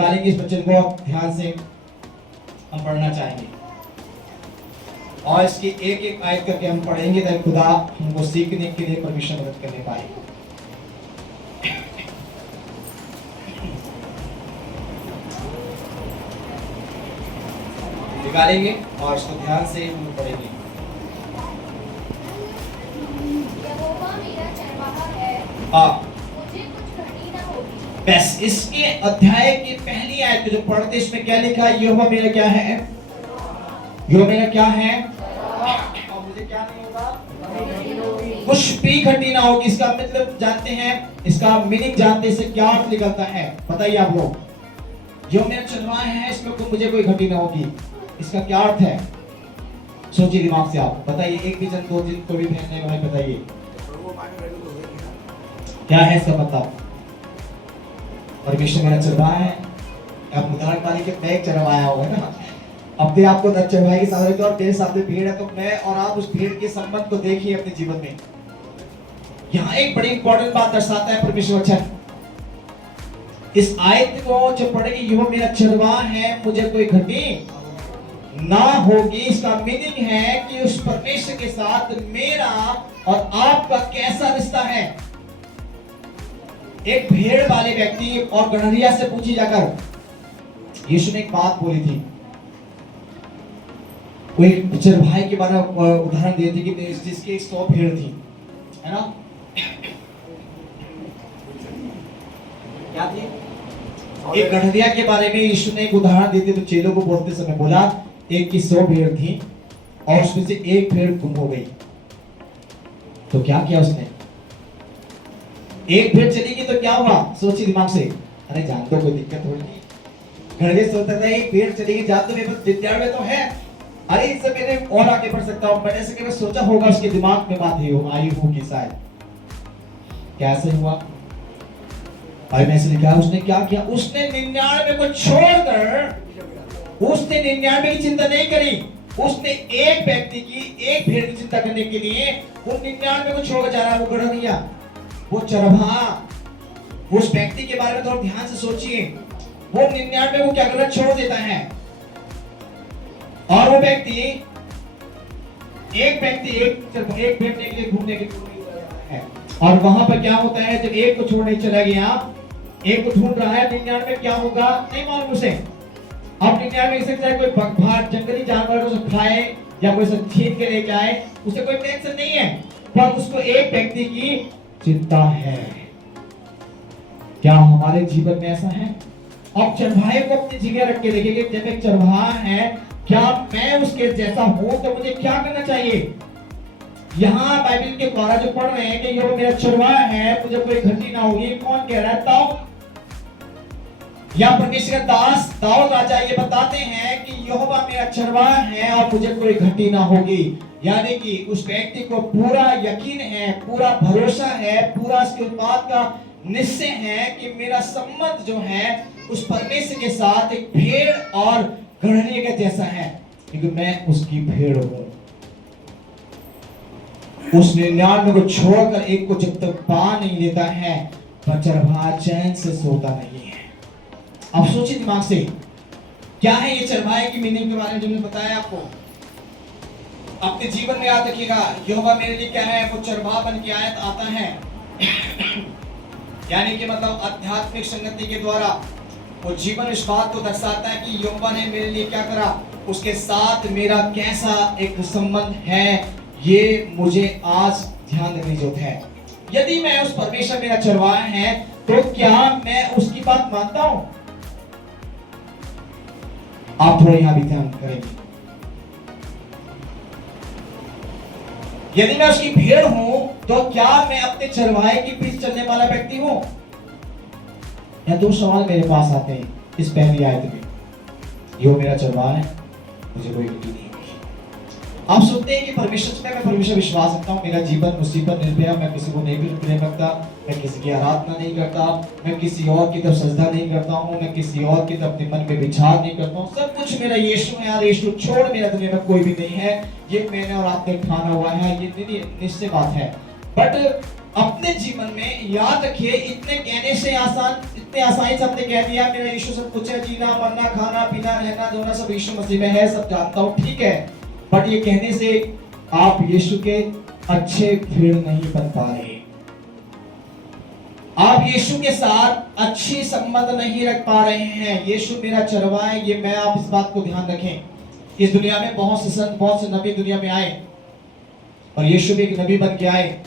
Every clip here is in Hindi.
निकालेंगे इस वचन को ध्यान से हम पढ़ना चाहेंगे और इसकी एक एक आयत करके हम पढ़ेंगे ताकि खुदा हमको सीखने के लिए परमेश्वर मदद करने पाए। निकालेंगे और इसको ध्यान से हम पढ़ेंगे। बस इसके अध्याय की पहली आयत जो पढ़ते इसमें क्या लिखा है? यहोवा मेरा क्या है? यहोवा मेरा क्या है? और मुझे क्या नहीं होगा? कुछ भी घटी ना होगी। इसका मतलब जानते हैं, इसका मीनिंग जानते हैं, इससे क्या अर्थ निकलता है बताइए आप लोग। जो मेरा चरवाहा है इसमें मुझे कोई घटी ना होगी, इसका क्या अर्थ है? सोचिए दिमाग से आप बताइए। एक भी जन दो दिन कोई भी बहन नहीं भाई बताइए क्या है इसका मतलब? परमेश्वर मेरा चरवाहा है। आप उदाहरण पानी के मैं एक चरवाहा होगा ना, अपने आप को चरवाहे के सामने तो और तेरे सामने भीड़ है, तो मैं और आप उस भीड़ के संबंध को देखिए अपने जीवन में। यहाँ एक बड़ी इंपॉर्टेंट बात दर्शाता है परमेश्वर वचन। इस आयत को जो पढ़ेगी, यहोवा मेरा चरवाहा है, मुझे कोई घटी ना होगी। इसका मीनिंग है कि उस परमेश्वर के साथ मेरा और आपका कैसा रिश्ता है। एक भेड़ वाले व्यक्ति और गड़हरिया से पूछी जाकर यीशु ने एक बात बोली थी। कोई चरवाहे के बारे में उदाहरण दिए थे कि जिसके 100 भेड़ थी, है ना? क्या थी? एक गड़हरिया के बारे में यीशु ने एक उदाहरण दिए थे, तो चेलों को बोलते समय बोला एक की 100 भेड़ थी और उसमें से एक भेड़ गुम हो गई। तो क्या किया उसने? एक भेड़ चली गई तो क्या हुआ? सोचिए दिमाग से। अरे जान दो, कोई दिक्कत थोड़ी नहीं। गड़हरिया सोचता था एक भेड़ चली गई, जान दो, मेरे पास 93 तो है, अरे इससे मैंने और आगे बढ़ सकता हूं। मैंने से कभी सोचा होगा उसके दिमाग में बात आई होगी शायद। कैसे हुआ? और मैं इसलिए क्या उसने क्या किया? उसने 99 को छोड़कर उसने 99 की चिंता नहीं करी। उसने एक व्यक्ति की, एक भेड़ की चिंता करने के लिए वो 99 को छोड़कर जा रहा है। वो गड़हरिया, वो चरवाहा, उस व्यक्ति के बारे में थोड़ा ध्यान से सोचिए। वो 99 को क्या कर रहा है? छोड़ देता है। और वो व्यक्ति एक भेटने के लिए घूमने के लिए है। और वहां पर क्या होता है? जब एक को छोड़ने चला गया, एक को ढूंढ रहा है, 99 क्या होगा नहीं मालूम उसे। अब 99 से चाहे कोई भाग जंगली जानवर को खाए या कोई छीन के लेके आए, उसे कोई टेंशन नहीं है, पर उसको एक व्यक्ति की चिंता है। क्या हमारे जीवन में ऐसा है? अब चरवाहे को अपनी जगह रख के देखिए। जब एक चरवाहा है, क्या मैं उसके जैसा हूं तो मुझे क्या करना चाहिए? यहाँ बाइबल के द्वारा जो पढ़ रहे हैं कि यहोवा मेरा चरवाहा है, मुझे कोई घटी ना होगी, कौन कह रहा है? दाऊद या परमेश्वर का दास दाऊद राजा ये बताते हैं कि यहोवा मेरा चरवाहा है और मुझे कोई घटी ना होगी। यानी कि उस व्यक्ति को पूरा यकीन है, पूरा भरोसा है, पूरा उसके उत्पाद का निश्चय है कि मेरा संबंध जो है उस परमेश्वर के साथ एक भेड़ और गड़हरिया के जैसा है, क्योंकि मैं उसकी भेड़ हूं। उस 99 को छोड़कर एक को जब तक पा नहीं लेता है, चरवाहा चैन से सोता नहीं है। अब सोचिए दिमाग से, क्या है ये चरवाहे की मीनिंग के बारे में जो मैंने बताया आपको? अपने जीवन में याद रखिएगा, यहोवा मेरे लिए क्या है? वो चरवाहा बन के आयत आता है। यानी कि मतलब आध्यात्मिक संगति के द्वारा वो जीवन इस बात को दर्शाता है कि यहोवा ने मेरे लिए क्या करा, उसके साथ मेरा कैसा एक संबंध है, ये मुझे आज ध्यान रखने की जरूरत है। यदि मैं उस परमेश्वर मेरा चरवाहा है, तो क्या मैं उसकी बात मानता हूं? आप थोड़ा यहां भी ध्यान करेंगे। यदि मैं उसकी भेड़ हूं, तो क्या मैं अपने चरवाहे के पीछे चलने वाला व्यक्ति हूं? या दो सवाल मेरे पास आते हैं इस पहली आयत में। यो मेरा चरवाहा है, मुझे कोई घटी नहीं। आप सुनते हैं कि परमेश्वर में मैं परमेश्वर विश्वास रखता हूँ, मेरा जीवन उसी पर निर्भर है, मैं किसी को नहीं प्रेम रखता, मैं किसी की आराधना नहीं करता, मैं किसी और की तरफ सजदा नहीं करता हूँ, मैं किसी और की तरफ अपने मन में विचार नहीं करता हूँ। सब कुछ मेरा यीशु है यार, यीशु छोड़ मेरा दुनिया में कोई भी नहीं है। ये मैंने और आपने ठाना हुआ है, ये निश्चय बात है। बट अपने जीवन में याद रखिए, इतने कहने से आसान, इतने आसानी से आपने कह दिया मेरा यीशु सब कुछ है, जीना मरना खाना पीना रहना धोना सब यीशु मसीह में है, सब जानता हूँ, ठीक है। बट ये कहने से आप यीशु के अच्छे भेड़ नहीं बन पा रहे, आप यीशु के साथ अच्छी संबंध नहीं रख पा रहे हैं। यीशु मेरा चरवाहा है, ये मैं, आप इस बात को ध्यान रखें। इस दुनिया में बहुत से संत, बहुत से नबी दुनिया में आए और यीशु भी एक नबी बन के आए,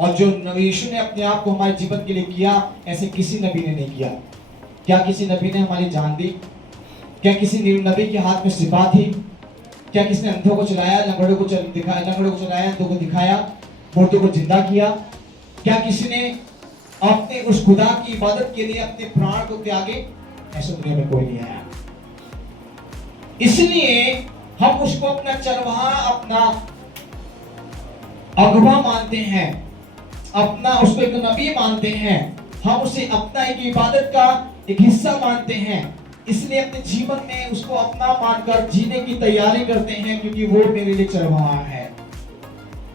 और जो यीशु ने अपने आप को हमारे जीवन के लिए किया, ऐसे किसी नबी ने नहीं किया। क्या किसी नबी ने हमारी जान दी? क्या किसी नबी के हाथ में सिपा थी? क्या किसी ने अंधों को चलाया, लंगड़ों को दिखाया, लंगड़ों को चलाया, अंधों को दिखाया, मुर्दों को जिंदा किया? क्या किसी ने अपने उस खुदा की इबादत के लिए अपने प्राण को त्यागे? ऐसा दुनिया में कोई नहीं आया। इसलिए हम उसको अपना चरवाहा, अपना अगवा मानते हैं, अपना उसको एक नबी मानते हैं, हम उसे अपना एक इबादत का एक हिस्सा मानते हैं। इसलिए अपने जीवन में उसको अपना मानकर जीने की तैयारी करते हैं, क्योंकि वो मेरे लिए चरवाहा है।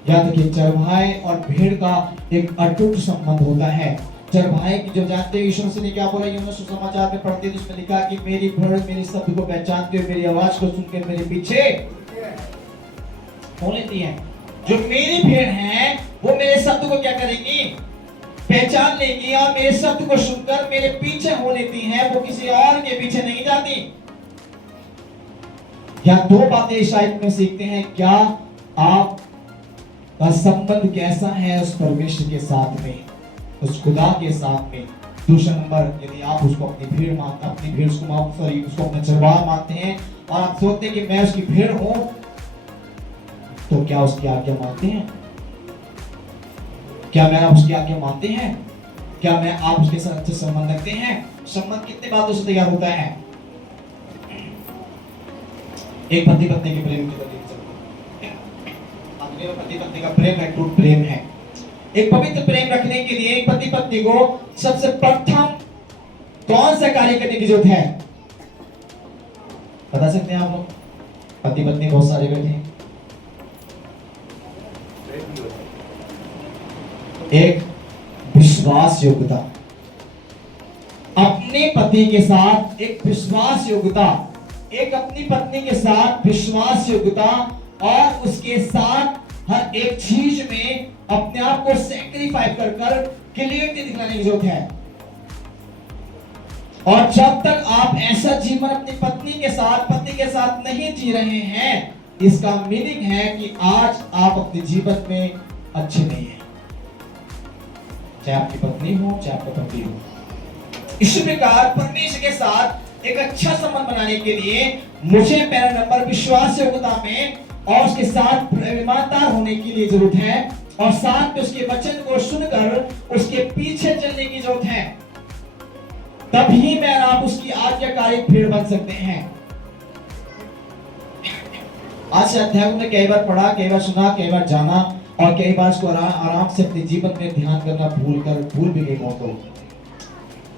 याद रखिए, चरवाहे और भेड़ का एक अटूट संबंध होता है। चरवाहे की जो जानते हैं, यीशु मसीह ने क्या बोला, यूहन्ना सुसमाचार में पढ़ते हैं, उसमें लिखा कि मेरी भेड़ मेरी शब्द को पहचानती है, मेरी आवाज को सुनकर मेरे पीछे हो लेती है। जो मेरी भेड़ है वो मेरे शब्द को क्या करेगी? पहचान लेगी, और मेरे शब्द को सुनकर मेरे पीछे हो लेती है, वो किसी और के पीछे नहीं जाती। यहाँ दो बातें इस आयत में सीखते हैं। क्या आप का संबंध कैसा है उस परमेश्वर के साथ में, उस खुदा के साथ में? दूसरा नंबर, यदि आप उसको अपनी भेड़ मानते, अपनी भेड़ उसको अपना चरवाहा मानते हैं और आप सोचते हैं कि मैं उसकी भेड़ हूं, तो क्या उसकी आज्ञा मानते हैं? क्या मैं उसकी आज्ञा मानते हैं? क्या मैं आप उसके साथ अच्छे संबंध रखते हैं? संबंध कितने बातों से तैयार होता है? एक पति पत्नी के प्रेम की पति पत्नी का प्रेम है, टूट प्रेम है। एक पवित्र प्रेम रखने के लिए एक पति पत्नी को सबसे प्रथम कौन सा कार्य करने की जरूरत है? बता सकते हैं आप लोग? पति पत्नी बहुत सारे बैठे हैं। एक विश्वास योग्यता, अपने पति के साथ एक विश्वास योग्यता, एक अपनी पत्नी के साथ विश्वास योग्यता, और उसके साथ हर एक चीज में अपने आप को सैक्रिफाइस कर कर क्लियरली दिखलाने की जरूरत है। और जब तक आप ऐसा जीवन अपनी पत्नी के साथ, पति के साथ नहीं जी रहे हैं, इसका मीनिंग है कि आज आप अपने जीवन में अच्छे नहीं हैं, चाहे आपकी पत्नी हो चाहे आपका पति हो। इसी प्रकार परमेश्वर के साथ एक अच्छा संबंध बनाने के लिए मुझे पहला नंबर विश्वास योग्यता में और उसके साथ ईमानदार होने की लिए जरूरत है, और साथ में उसके वचन को सुनकर उसके पीछे चलने की जरूरत है। तभी मैं आप उसकी आज्ञाकारी भेड़ बन सकते हैं। आज से अध्याय में कई बार पढ़ा, कई बार सुना, कई बार जाना, और कई बार इसको आराम से अपने जीवन में ध्यान करना भूल भी गए बहुत लोग।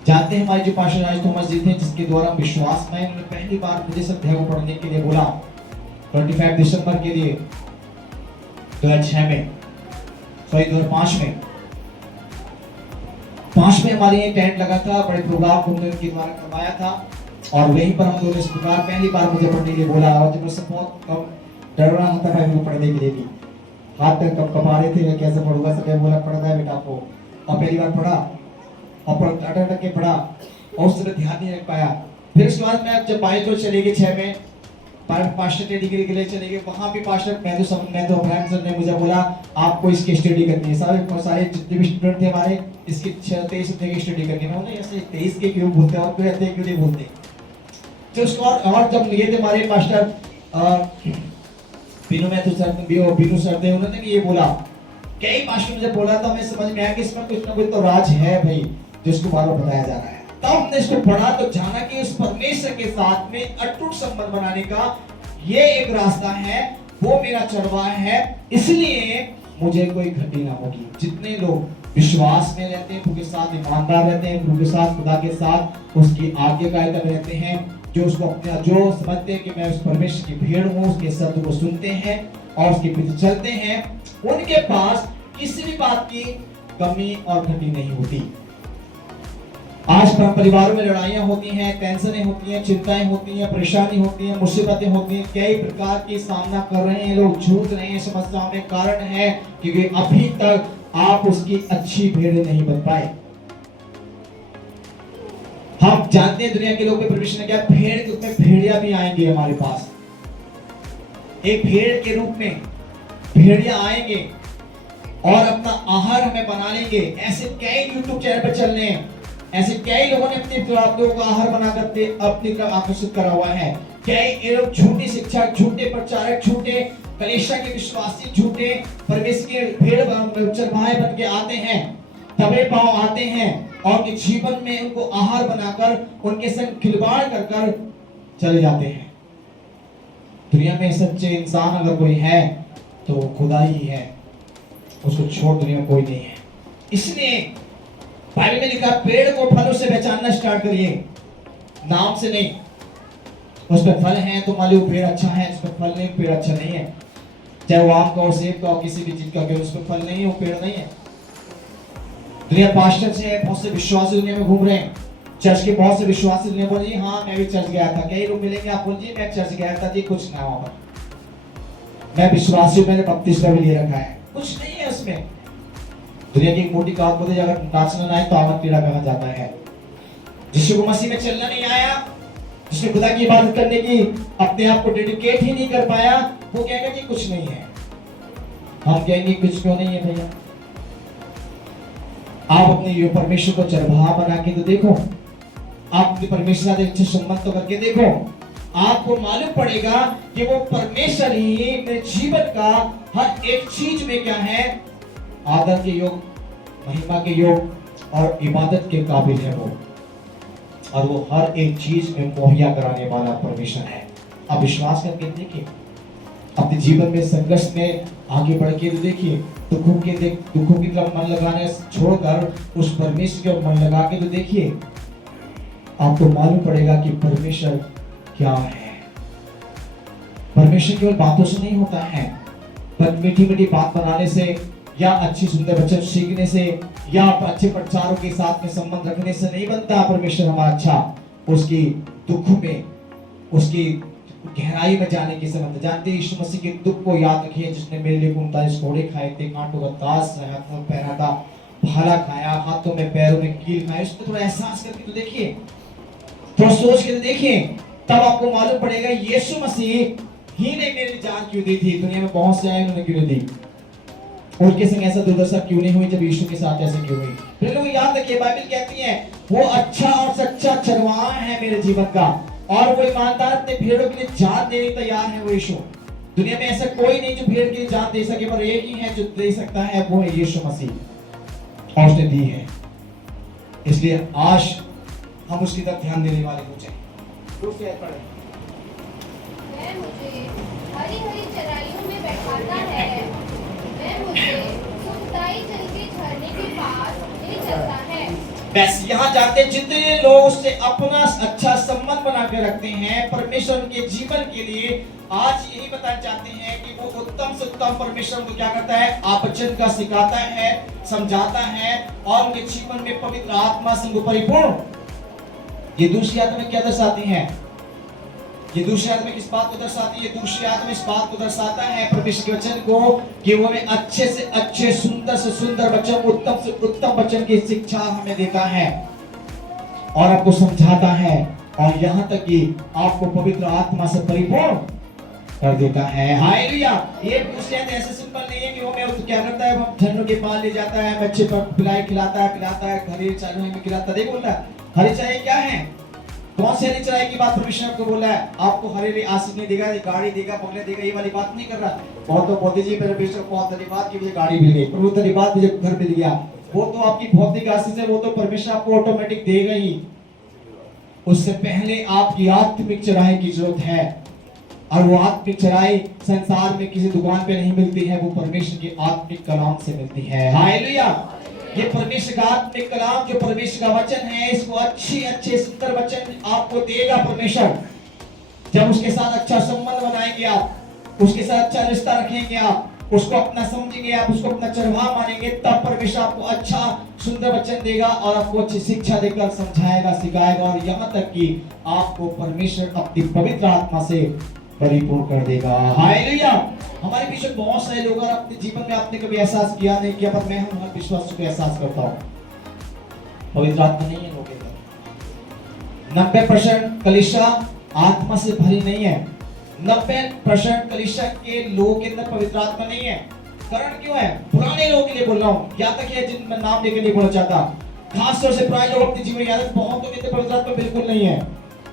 जानते हैं हमारे जो पास्टर राज थॉमस जी थे, जिसके द्वारा विश्वास में उन्होंने पहली बार मुझे इस अध्याय को पढ़ने के लिए बोला 25 दिसंबर के लिए 2006 में, सॉरी 2005 में। 5 में हमारे ये टेंट लगा था, बड़े प्रोग्राम हमने उनके द्वारा करवाया था, और वहीं पर हम लोग इस प्रकार पहली बार मुझे पढ़ने के लिए बोला, और जब मुझसे बहुत कम डर रहा होता था इनको पढ़ने के लिए भी, हाथ पैर कपा रहे थे, मैं कैसे पढ़ूंगा, सब बोला पढ़ना है बेटा आपको। और पहली बार पढ़ा और अटक के पढ़ा, और उस तरह ध्यान नहीं रख पाया। फिर उसके बाद मैं जब 22 चले गए 6 में पास्टर डिग्री के लिए चले गए, वहां भी पास्टर मैं तो अब्राहम सर ने मुझे बोला आपको इसकी स्टडी करनी है। सारे जितने भी स्टूडेंट थे हमारे, इसकी 23 हफ्ते की स्टडी करनी है। उन्होंने ऐसे 23 के क्यों बोलते और क्यों रहते क्यों नहीं बोलते। तो उसको और जब ये थे हमारे पास्टर बीनू सर थे, उन्होंने भी ये बोला, कई पास्टर मुझे बोला, तो हमें समझ में आया कि इसमें कुछ ना कुछ तो राज है भाई, जिसको बार बार बताया जा रहा है। तब हमने इसको पढ़ा तो जाना कि उस परमेश्वर के साथ में अटूट संबंध बनाने का ये एक रास्ता है, वो मेरा चरवाहा है, इसलिए मुझे कोई घटी ना होगी। जितने लोग विश्वास में रहते हैं, उनके साथ ईमानदार रहते हैं, उनके साथ खुदा के साथ उसकी आज्ञाकारिता में रहते हैं, जो उसको अपना जो समझते हैं कि मैं उस परमेश्वर की भेड़ हूँ, उसके शब्द को सुनते हैं और उसके पीछे चलते हैं, उनके पास किसी भी बात की कमी और घटी नहीं होती। आज परिवारों में लड़ाइयां होती हैं, टेंशनें होती हैं, चिंताएं होती हैं, परेशानी होती है, मुसीबतें होती हैं, कई प्रकार की सामना कर रहे हैं लोग, जूझ रहे हैं समस्याओं में। कारण है क्योंकि अभी तक आप उसकी अच्छी भेड़ नहीं बन पाए। हम जानते हैं दुनिया के लोग में परमेश्वर ने क्या, भेड़ के रूप में भेड़िया भी आएंगे हमारे पास। एक भेड़ के रूप में भेड़िया आएंगे और अपना आहार हमें बना लेंगे। ऐसे कई यूट्यूब चैनल पर चल रहे हैं, ऐसे कई लोगों ने अपने लोगों का आहार बनाकर अपनी तरफ आकर्षित करा हुआ है। कई लोग झूठी शिक्षा, झूठे प्रचारक, झूठे कलीसिया के विश्वासी, झूठे परमेश्वर के भेड़ चरवाहे बन के आते हैं, दबे पांव आते हैं और उनके जीवन में उनको आहार बनाकर उनके संग खिलवाड़ कर चले जाते हैं। दुनिया में सच्चे इंसान अगर कोई है तो खुदा ही है, उसको छोड़ दुनिया में कोई नहीं है। इसलिए बाइबल में लिखा, पेड़ को फलों से पहचानना स्टार्ट करिए, नाम से नहीं। उस पर फल है तो मान लो पेड़ अच्छा है, उस पर फल नहीं, पेड़ अच्छा नहीं है। चाहे वो आम का हो, सेब का हो, किसी भी चीज का हो, उस पर फल नहीं है, वो पेड़ नहीं है। दुनिया पास्टर से बहुत से विश्वासी दुनिया में घूम रहे हैं, चर्च के बहुत से विश्वासी दुनिया बोल जी हाँ मैं भी चर्च गया था। कई लोग मिलेंगे, आप बोल जी मैं चर्च गया था जी, कुछ ना वहां पर, मैं विश्वासी हूं, मैंने बपतिस्मा भी ले रखा है, कुछ नहीं है उसमें। दुनिया की मोटी कहावत बोलते अगर नाचना ना आए तो आमद टेढ़ा कहा जाता है। जिसको मसीह में चलना नहीं आया, जिसने खुदा की इबादत करने की अपने आप को डेडिकेट ही नहीं कर पाया, वो कहेगा कि कुछ नहीं है। हम कहेंगे कुछ क्यों नहीं है भैया? आप अपने परमेश्वर को चरवाहा बना के तो देखो, आप अपने परमेश्वर से अच्छे संबंध तो करके देखो, आपको मालूम पड़ेगा कि वो परमेश्वर ही मेरे जीवन का हर एक चीज में क्या है, आदर के योग, महिमा के योग और इबादत के काबिल है वो, और वो हर एक चीज में मुहैया कराने वाला परमेश्वर है। आप विश्वास करके देखिए, अपने जीवन में संघर्ष में आगे बढ़ के देखिए, दुखों की तरफ मन लगाने छोड़कर उस परमेश्वर की ओर मन लगा के तो देखिए, आपको मालूम पड़ेगा कि परमेश्वर क्या है। परमेश्वर केवल बातों से नहीं होता है, पर मीठी मीठी बात बनाने से या अच्छी सुंदर वचन सीखने से या अच्छे प्रचारों के साथ में संबंध रखने से नहीं बनता परमेश्वर हमारा अच्छा। उसकी दुख में, उसकी गहराई में जाने की संबंध। जानते हैं यीशु मसीह के दुख को याद रखिए, जिसने मेरे लिए 39 घोड़े खाए थे, कांटों का ताज हाथों में पहना था, भाला खाया, हाथों में पैरों में कील खाए। उसको थोड़ा एहसास करके तो देखिए, थोड़ा सोच के तो देखिए, तब आपको मालूम पड़ेगा यीशु मसीह ही ने मेरी जान क्यों दी थी। दुनिया में बहुत से आए, उन्होंने क्यों दी, उनके संग ऐसा दुर्दशा क्यों नहीं हुई जब यीशु के साथ ऐसे क्यों हुई। फिर लोग याद रखिए, बाइबल कहती है वो अच्छा और सच्चा चरवाहा है मेरे जीवन का, और वो ईमानदार अपने भेड़ों के लिए जान देने तैयार है वो यीशु। दुनिया में ऐसा कोई नहीं जो भेड़ के लिए जान दे सके, पर एक ही है जो दे सकता है, वो है यीशु मसीह, और उसने दी है। इसलिए आज हम उसकी तरफ ध्यान देने वाले हो जाए। दूसरी आयत पढ़ें। वह मुझे हरी हरी चराइयों में बैठाता है, वह मुझे सुखदाई जल के झरने के पास ले चलता है। बस यहाँ जाते जितने लोग उससे अपना अच्छा संबंध बना के रखते हैं परमेश्वर के जीवन के लिए, आज यही बताना चाहते हैं कि वो उत्तम से उत्तम परमेश्वर को क्या करता है, आप वचन का सिखाता है, समझाता है, और उनके जीवन में पवित्र आत्मा से परिपूर्ण। ये दूसरी आयत में क्या दर्शाती है? ये दूसरी आयत में किस बात को दर्शाती है? दूसरी आयत में इस बात को दर्शाता है परमेश्वर के वचन को कि वो हमें अच्छे से अच्छे, सुंदर से सुंदर वचन, उत्तम से उत्तम वचन की शिक्षा हमें देता है और आपको समझाता है, और यहाँ तक कि आपको पवित्र आत्मा से परिपूर्ण कर देता है। हालेलुया। ये दूसरी आयत ऐसे सिंपल नहीं है कि वो हमें क्या करता है, हम झरनों के पास ले जाता है, बच्चे पर खिलाता है, हरी चाय में खिलाता है। देखो बोलता है हरी चाय क्या है, कौन सी हरी चराई की बात परमेश्वर आपको बोला है? आपको हरी आशीष नहीं देगा, गाड़ी देगा, बंगले देगा, ये वाली बात नहीं कर रहा। बहुत तो मोदी जी परमेश्वर बहुत धन्यवाद कि मुझे गाड़ी मिल गई, प्रभु धन्यवाद मुझे घर मिल गया, वो तो आपकी भौतिक आशीष है, वो तो परमेश्वर आपको ऑटोमेटिक देगा ही। उससे पहले आपकी आत्मिक चराई की जरूरत है, और वो आत्मिक चराई संसार में किसी दुकान पे नहीं मिलती है, वो परमेश्वर की आत्मिक कलाम से मिलती है। हालेलुया। ये परमेश्वर का आत्मिक कलाम जो परमेश्वर का वचन है, इसको अच्छे सुंदर वचन आपको देगा परमेश्वर। जब उसके साथ अच्छा संबंध बनाएंगे आप, उसके साथ अच्छा रिश्ता रखेंगे आप, उसको अपना समझेंगे, आप उसको अपना चरवाहा मानेंगे, तब परमेश्वर आपको अच्छा सुंदर वचन देगा और आपको अच्छी शिक्षा देकर समझाएगा, सिखाएगा और यहाँ तक कि आपको परमेश्वर अपनी पवित्र आत्मा से परिपूर्ण कर देगा। हालेलुया। हमारे पीछे बहुत सारे लोग और अपने जीवन में आपने कभी एहसास किया नहीं किया, पर मैं हर विश्वास को एहसास करता हूँ, पवित्र आत्मा नहीं है लोगों के अंदर। 90% कलीसिया आत्मा से भरी नहीं है। 90% कलीसिया के लोगों के अंदर पवित्र आत्मा नहीं है। कारण क्यों है? पुराने लोगों के लिए बोल रहा हूँ, यहाँ तक है जिन मैं नाम लेकर नहीं बोलना चाहता, खास तौर से पुराने लोग अपने जीवन की आदत बहुतों के अंदर पवित्र आत्मा बिल्कुल नहीं है,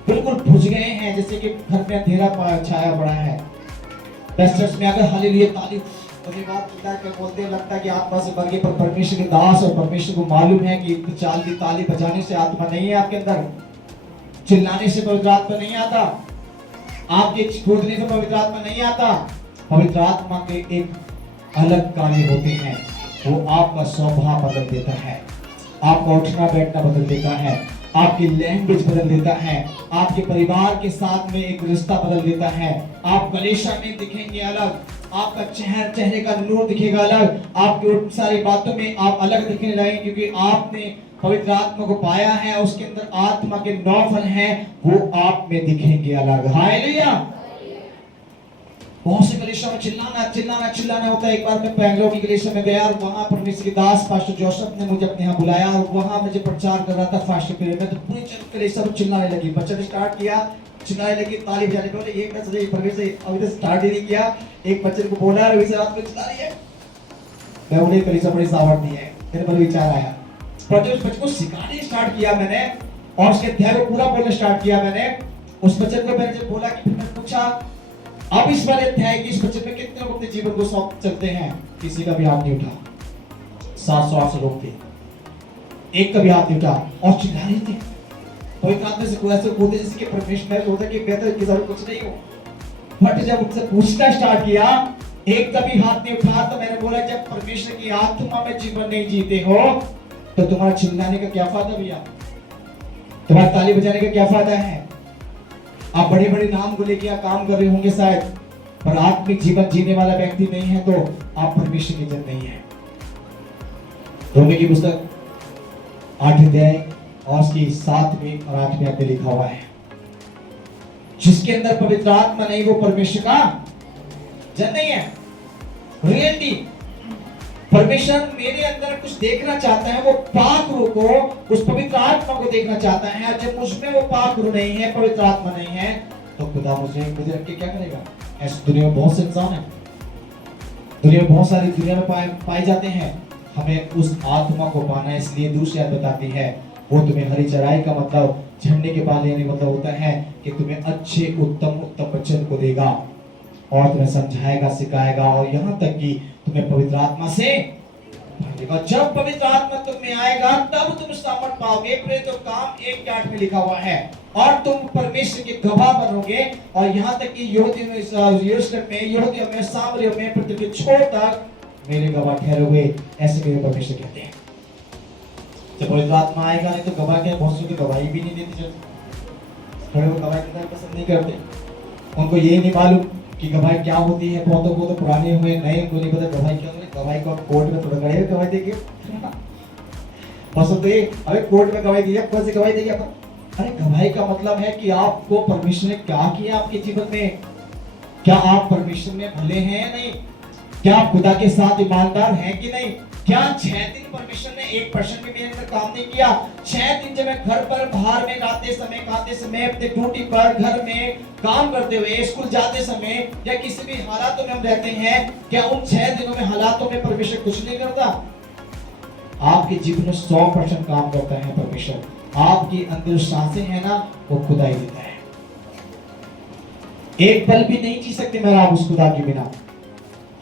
बिल्कुल बुझ गए हैं, जैसे कि घर में अंधेरा छाया पड़ा है। चर्च में अगर हालेलुया ताली धन्यवाद के बोलते हैं, लगता है कि आत्मा से भर गए, पर परमेश्वर के दास और परमेश्वर को मालूम है कि ताली बजाने से आत्मा नहीं है आपके अंदर, चिल्लाने से पवित्र आत्मा नहीं आता, आपके कूदने से पवित्र आत्मा नहीं आता। पवित्र आत्मा के एक अलग कार्य होते हैं, वो आपका स्वभाव बदल देता है, आपका उठना बैठना बदल देता है, आपकी लैंग्वेज बदल देता है, आपके परिवार के साथ में एक रिश्ता बदल देता है, आप कलीसिया में दिखेंगे अलग, आपका चेहरे का नूर दिखेगा अलग, आपकी सारी बातों में आप अलग दिखने लगेंगे, क्योंकि आपने पवित्र आत्मा को पाया है, उसके अंदर आत्मा के 9 फल हैं, वो आप में दिखेंगे अलग। हालेलुया। बहुत से कलीसिया में चिल्लाना होता है। एक बार मैं बैंगलोर की कलीसिया में गया और वहां परमेश्वर के दास पास्टर जोसेफ ने मुझे अपने यहाँ बुलाया और वहां मुझे प्रचार कर रहा था फास्ट पीरियड में, तो पूरी कलीसिया में चिल्लाने लगी, बच्चे ने स्टार्ट किया, चिल्लाने लगी, ताली बजाने बोले, एक मिनट से परमेश्वर अभी तक स्टार्ट ही नहीं किया, एक बच्चे को बोला अभी से रात में चिल्ला रही है। मैं बोले कलीसिया बड़ी सावधानी है, मेरे पर विचार आया, पर जब उस बच्चे को सिखाने स्टार्ट किया मैंने और उसके अध्याय को पूरा बोलना स्टार्ट किया मैंने, उस बच्चे को मैंने जब बोला कि मैंने पूछा अब इस वाले अध्याय की इस बच्चे में कितने लोग अपने जीवन को सौंप चलते हैं? किसी का भी हाथ नहीं उठा। 700-800 लोग थे, एक का भी हाथ नहीं उठा और चिल्ला रहे थे। पवित्र आत्मा से ऐसे बोलते जैसे कि परमेश्वर होता कि मैं तो इसके साथ कुछ नहीं हूँ। बट जब उनसे पूछना स्टार्ट किया, एक का भी हाथ नहीं उठा, तो मैंने बोला जब परमेश्वर की आत्मा में जीवन नहीं जीते हो तो तुम्हारा चिल्लाने का क्या फायदा भैया, तुम्हारा ताली बजाने का क्या फायदा है? आप बड़े बड़े नाम को लेकर काम कर रहे होंगे शायद, पर आत्मिक जीवन जीने वाला व्यक्ति नहीं है तो आप परमेश्वर के जन नहीं है। रोमी की पुस्तक 8 अध्याय और उसकी 7वें और 8वें अध्याय लिखा हुआ है, जिसके अंदर पवित्र आत्मा नहीं वो परमेश्वर का जन नहीं है। रियलिटी परमेश्वर मेरे अंदर कुछ देखना चाहता है, वो पाक रूह को, उस पवित्र आत्मा को देखना चाहता है। जब मुझमें वो पाक रूह नहीं है, पवित्र आत्मा नहीं है, तो खुदा मुझे रख के क्या करेगा? ऐसी दुनिया में बहुत से इंसान हैं, दुनिया में बहुत सारी दुनिया में पाए जाते हैं। हमें उस आत्मा को पाना है, इसलिए दूसरी आयत बताती है वो तुम्हें हरी चराई का मतलब झंडे के पाले यानी मतलब होता है कि तुम्हें अच्छे उत्तम वचन को देगा और तुम्हें समझाएगा, सिखाएगा और यहाँ तक कि तुम्हें पवित्र आत्मा से भरेगा। जब पवित्र आत्मा तुम में आएगा तब तुम सामर्थ पाओगे। प्रेरितों काम 1:8 में लिखा हुआ है, और तुम परमेश्वर के गवाह बनोगे। और यहाँ तक कि यरूशलेम में, यहूदिया में, सामरिया में, पृथ्वी के छोर तक मेरे गवाह ठहरोगे, ऐसे मेरे परमेश्वर कहते हैं। जब पवित्र आत्मा आएगा नहीं तो गवाह क्या, बहुत से गवाही भी नहीं देते, थोड़े वो गवाही करना पसंद नहीं करते, उनको ये नहीं मालूम कि गवाही क्या होती है। बहुतों को तो पुराने हुए नए को नहीं पता गवाही क्या होती है। गवाही को कोर्ट में थोड़ा गए गवाही देंगे बस तो ये अरे कोर्ट में गवाही दी है, कौन सी गवाही देगी अपन? अरे गवाही का मतलब है कि आपको परमेश्वर ने क्या किया आपके जीवन में, क्या आप परमेश्वर में भले हैं या नहीं, क्या आप खुदा के साथ ईमानदार हैं कि नहीं, क्या 6 दिन परमेश्वर ने 1% भी मेरे अंदर काम नहीं किया। 6 दिन जब मैं घर पर बाहर में खाते समय अपने ड्यूटी पर, घर में काम करते हुए, स्कूल जाते समय या किसी भी हालातों में हम रहते हैं, क्या उन 6 दिनों में हालातों में परमेश्वर कुछ नहीं करता? आपके जीवन में 100% काम करता है परमेश्वर। आपकी अंदर सांसें हैं ना, वो खुदा ही देता है। एक पल भी नहीं जी सकते मैं आप उस खुदा के बिना।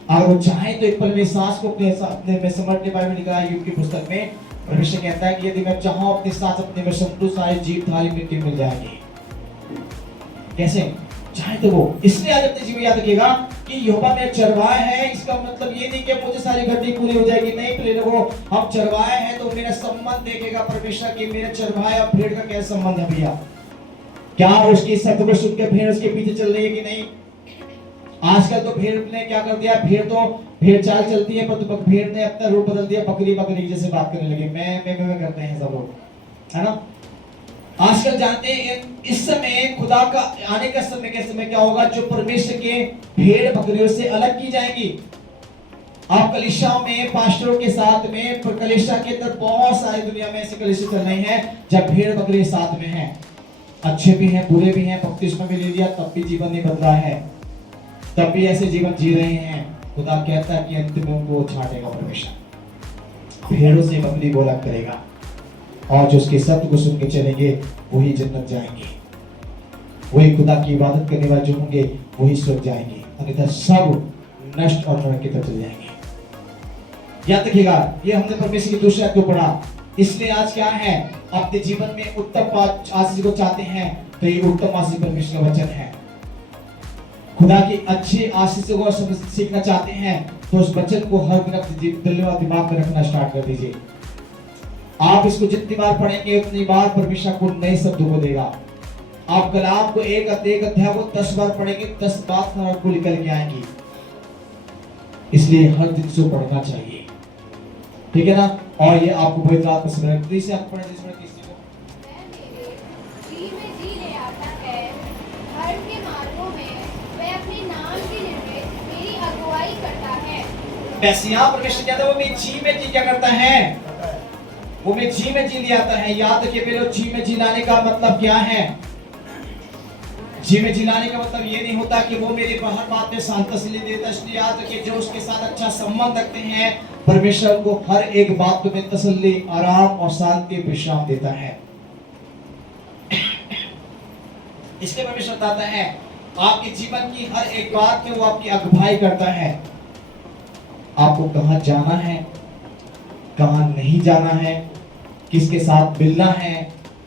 अगर वो चाहे तो एक पल में सांस को अपने में समझने के बारे में लिखा है यूब की पुस्तक में। परमेश्वर कहता है कि यदि मैं चाहूं अपनी सांस अपने में समझूं, सारी जीव थाली मिट्टी मिल जाएगी। कैसे चाहे तो वो, इसलिए आज अपने जीवन याद रखिएगा कि यहोवा मेरा चरवाहा है। इसका मतलब ये नहीं कि मुझे सारी गति पूरी हो जाएगी, नहीं। पहले देखो हम चरवाहा है तो मेरा संबंध देखेगा परमेश्वर की, मेरे चरवाहे और भेड़ का क्या संबंध है भैया? क्या उसकी शब्द को सुन के भेड़ उसके पीछे चल रही है कि नहीं? आजकल तो भेड़ ने क्या कर दिया, भेड़ चाल चलती है, पर तो भेड़ ने अपना रूप बदल दिया, बकरी बकरी जैसे बात करने लगे, मैं करते हैं सब लोग, है ना। आजकल जानते हैं इस समय खुदा का आने का समय के समय क्या होगा, जो परमेश्वर के भेड़ बकरियों से अलग की जाएंगी। आप कलीसियाओं में पास्टरों के साथ में, पर कलीसिया के अंदर बहुत सारी दुनिया में ऐसे कलीसिया चल रहे हैं जब भेड़ बकरी साथ में हैं, अच्छे भी हैं बुरे भी हैं, बपतिस्मा भी ले लिया तब भी जीवन नहीं बदला है, तब भी ऐसे जीवन जी रहे हैं। खुदा कहता है कि अंत में उनको छाटेगा परमेश्वर, भेड़ों से बकरी को अलग करेगा, और जो उसके सत्य को सुन के चलेंगे वही जन्नत जाएंगे, वही खुदा की इबादत करने वाले जो होंगे वही स्वर्ग जाएंगे, अन्यथा सब नष्ट और नरक की तरफ चले जाएंगे। याद रखिएगा, ये हमने परमेश्वर की दूसरी आयत को पढ़ा। इसलिए आज क्या है, अपने जीवन में उत्तम आशीष को चाहते हैं तो ये उत्तम आशीष परमेश्वर का वचन है। खुदा की अच्छी आशीष को सीखना चाहते हैं तो उस वचन को हर दिन दिल और दिमाग में रखना स्टार्ट कर दीजिए। आप इसको जितनी बार पढ़ेंगे उतनी बार परमेश्वर को नए शब्दों को देगा। आप कलाम को एक अध्याय को 10 बार पढ़ेंगे, 10 बात आपको निकल के आएंगी। इसलिए हर दिन से पढ़ना चाहिए, ठीक है ना। और ये आपको पवित्र आत्मा से मिलेगा। इसे आप पढ़ें, जिसमें किसी को मैं मेरे जी में जी ले आता है, धर्म के मार्गों में वह अपने नाम की निमित्त मेरी अगुवाई करता है। वैसे यहाँ परमेश्वर कहता है वो मेरी जी में जी क्या करता है, वो मेरी जी में जी ले आता है। याद रखिए मेरे जी में जी लाने का मतलब क्या है। जी में जी लाने का मतलब ये नहीं होता कि वो मेरी हर बात में शांत तसल्ली देता। इसलिए याद रखिए जो उसके साथ अच्छा संबंध रखते हैं परमेश्वर को हर एक बात में तसल्ली, आराम और शांति, विश्राम देता है। इसलिए परमेश्वर बताता है आपके जीवन की हर एक बात में वो आपकी अगुवाई करता है। आपको कहां जाना है, कहां नहीं जाना है, किसके साथ मिलना है,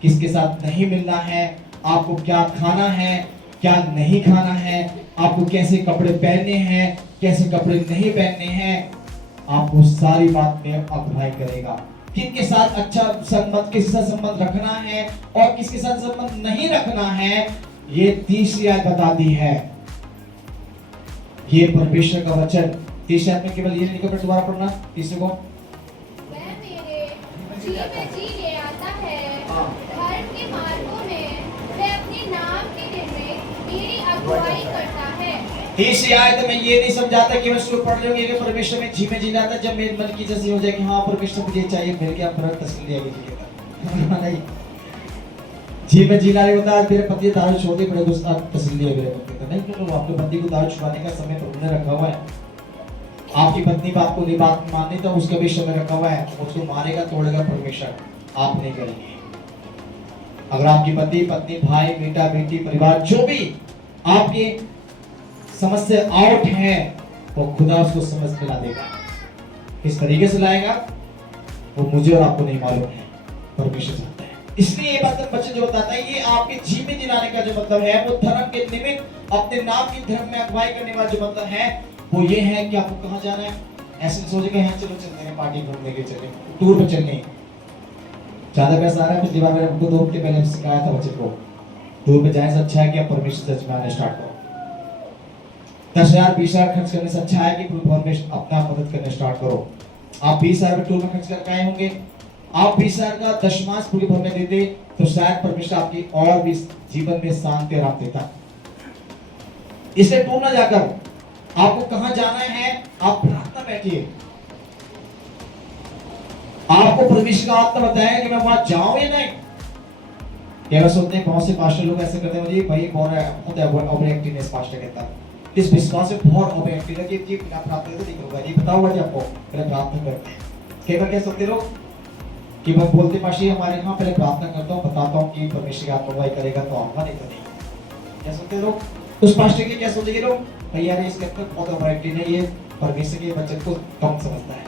किसके साथ नहीं मिलना है, आपको क्या खाना है, क्या नहीं खाना है, आपको कैसे कपड़े पहनने हैं, कैसे कपड़े नहीं पहनने हैं, आपको सारी बात में अगुवाई करेगा। किसके साथ अच्छा संबंध, किसके साथ संबंध रखना है और किसके साथ संबंध नहीं रखना है, ये तीसरी आयत बता दी है। ये परमेश्वर का वचन। तीसरी आयत में केवल ये नहीं लिखा, दोबारा पढ़ना तीसरे को। वह मेरे जी में जी ले आता है, धर्म के मार्गों में वह अपने नाम के निमित्त मेरी अगुवाई करता है। तीसरी आयत में ये नहीं समझाता कि मैं उसको पढ़ लूंगी कि परमेश्वर में जी में जी लाता, जब मेरे मन की जैसी हो जाए कि हाँ परमेश्वर मुझे चाहिए, फिर क्या फर्क तसल्ली आएगी। नहीं, जी में जी लाने होता है मेरे पति दारू छोड़ने पड़े उसका तसल्ली है मेरे पति का। नहीं, क्योंकि आपके पति को दारू छुड़ाने का समय प्रभु ने रखा हुआ है। आपकी पत्नी बात को नहीं बात माननी तो उसका भी समय रखा हुआ है, उसको मारेगा तोड़ेगा परमेश्वर, आप नहीं करेंगे। अगर आपकी पति पत्नी भाई बेटा बेटी परिवार जो भी आपके समझ से आउट है वो खुदा उसको समझ में ला देगा। किस तरीके से लाएगा वो मुझे और आपको नहीं मालूम है, परमेश्वर जानता है। इसलिए ये बात बच्चे जो बताता है ये आपके जी में जिलाने का जो मतलब है वो धर्म के निमित्त अपने नाम की धर्म में अगुवाई करने वाला जो मतलब है वो ये है कि आपको कहाँ जाना है। ऐसे सोचेगा यहाँ चलो चलते हैं पार्टी घूमने के, चले टूर पे चलने, ज्यादा पैसा आ रहा है। पिछली बार मैंने आपको 2 हफ्ते पहले सिखाया था बच्चे को, टूर पे जाने से अच्छा है कि आप परमेश्वर सच में आने स्टार्ट करो। 10,000 20,000 खर्च करने से अच्छा है कि परमेश्वर अपना मदद करने स्टार्ट करो। आप 20,000 टूर में खर्च करके आए होंगे, आप 20,000 का दशमांश पूरी भर में देते तो शायद परमेश्वर आपकी और भी जीवन में शांति आराम देता। इसलिए टूर ना जाकर आपको कहां जाना है, आप प्रार्थना बैठिए। आपको परमेश्वर का आत्मा बताया कि मैं वहां जाऊं या नहीं। क्या सोचते हैं बहुत से पास्टर लोग ऐसे करते हैं, जी भाई बहुत ओवर एक्टिवनेस पास्टर कहता है, इस विश्वास से बहुत ओवर एक्टिव है कि जी बिना प्रार्थना तो नहीं होगा। ये बताऊंगा जी आपको, पहले प्रार्थना करते हैं। कई बार क्या सोचते लोग कि मैं बोलते पाशी हमारे यहाँ पहले प्रार्थना करता हूँ, बताता हूँ कि परमेश्वर का आत्मा करेगा तो आऊंगा, नहीं तो नहीं। क्या सोचते लोग, उस पास्टर के क्या सोचेंगे लोग, भैया इसके अंदर बहुत ओवर एक्टिव है, ये परमेश्वर के वचन को कम समझता है,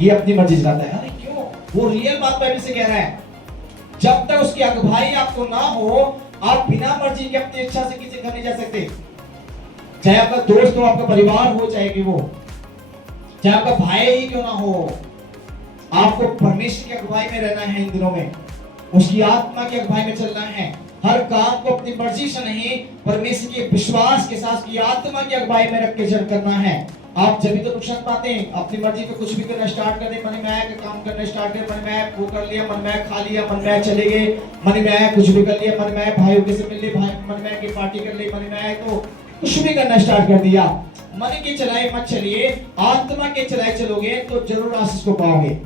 ये अपनी मर्जी चलाता है। अरे क्यों, वो रियल बात बाइबल से कह रहा है। जब तक उसकी अगुवाई आपको ना हो आप बिना मर्जी के अपनी इच्छा से किसी घर नहीं जा सकते। चाहे आपका दोस्त हो, आपका परिवार हो, चाहे कि वो चाहे आपका भाई ही क्यों ना हो, आपको परमेश्वर की अगुवाई में रहना है। इन दिनों में उसकी आत्मा की अगुवाई में चलना है। हर काम को अपनी मर्जी से नहीं, परमेश्वर के विश्वास के साथ की आत्मा की अगुवाई में रख के चल करना है। आप जब भी तो नुकसान पाते हैं, अपनी मर्जी पे कुछ भी करना स्टार्ट कर दे, मन में आया काम करना स्टार्ट कर, मन में आया वो कर लिया, मन में आया खा लिया, मन में आया चले गए, मन में आया कुछ भी कर लिया, मन में आया भाइयों के से मिल लिए, भाई मन में आया कि पार्टी कर ली, मन में आया तो कुछ भी करना स्टार्ट कर दिया। मन की चलाए मत चलिए, आत्मा के चलाए चलोगे तो जरूर आशीष को पाओगे।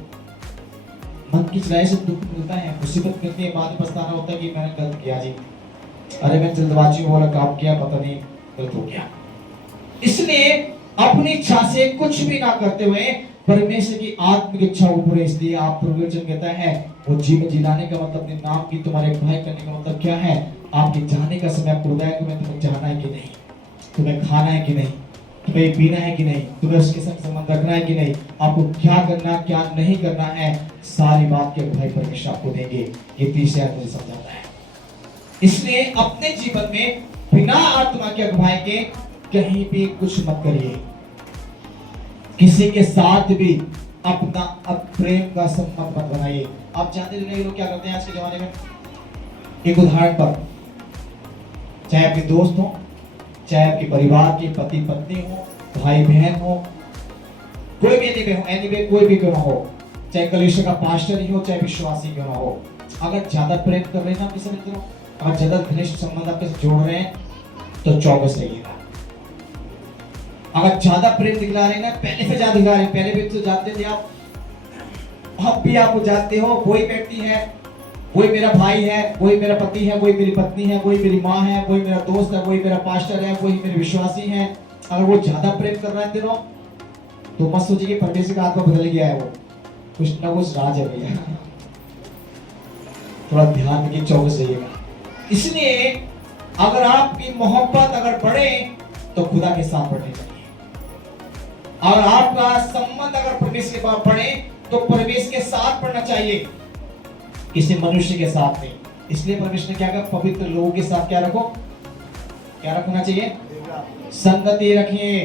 मन की चलाए से दुख मिलता है, मुसीबत मिलती है, बाद में पछताना होता है कि मैंने गलत किया जी, अरे मैं जल्दबाजी वाला काम किया, पता नहीं गलत हो गया। इसलिए अपनी इच्छा से कुछ भी ना करते हुए परमेश्वर की आत्मिक इच्छा ऊपर, इसलिए आप प्रवचन कहता है वो जीवन जिलाने का मतलब अपने नाम की तुम्हारे अगुवाई करने का मतलब क्या है, आपके जाने का समय पूरा है, तुम्हें जाना है कि नहीं, तुम्हें खाना है कि नहीं, तुम्हें पीना है कि नहीं, तुम्हें उसके संग संबंध रखना है कि नहीं, आपको क्या करना क्या नहीं करना है, सारी बात के अगुवाई परमेश्वर आपको देंगे। ये तीसरा मुझे समझाता है। इसलिए अपने जीवन में बिना आत्मा के अगुवाई के कहीं भी कुछ मत करिए, किसी के साथ भी अपना प्रेम का संबंध मत बनाइए। आप जानते हैं लोग क्या करते हैं आज के जमाने में, एक उदाहरण पर, चाहे आपके दोस्त हो, चाहे आपके परिवार के पति पत्नी हो, भाई बहन हो, कोई भी एनीवे कोई भी क्यों ना हो, चाहे कलीसिया का पास्टर ही हो, चाहे विश्वासी क्यों ना हो, अगर ज्यादा प्रेम कर रहे हैं ना किसी मित्र, अगर ज्यादा घनिष्ठ संबंध आपके जोड़ रहे हैं तो चौकस रहिएगा। अगर ज्यादा प्रेम दिखला रहे हैं ना, पहले से ज्यादा दिखला रहे हैं, पहले भी तो जानते थे आप, अब भी आपको जानते हो, कोई व्यक्ति है, कोई मेरा भाई है, कोई मेरा पति है, कोई मेरी पत्नी है, कोई मेरी माँ है, कोई मेरा दोस्त है, कोई मेरा पास्टर है, कोई मेरे विश्वासी है, अगर वो ज्यादा प्रेम कर रहे हैं दिनों, तो मत सोचिए कि परमेश्वर का आत्मा बदल गया है, वो कुछ ना कुछ राज है भैया, थोड़ा ध्यान की चौकस रहिएगा। इसलिए अगर आपकी मोहब्बत अगर बढ़े तो खुदा के साथ बढ़नी चाहिए, और आपका संबंध अगर परमेश्वर के साथ बढ़े तो परमेश्वर के साथ बढ़ना चाहिए, किसी मनुष्य के साथ नहीं। इसलिए परमेश्वर ने क्या कहा, पवित्र लोगों के साथ क्या रखो, क्या रखना चाहिए, संगति रखिए,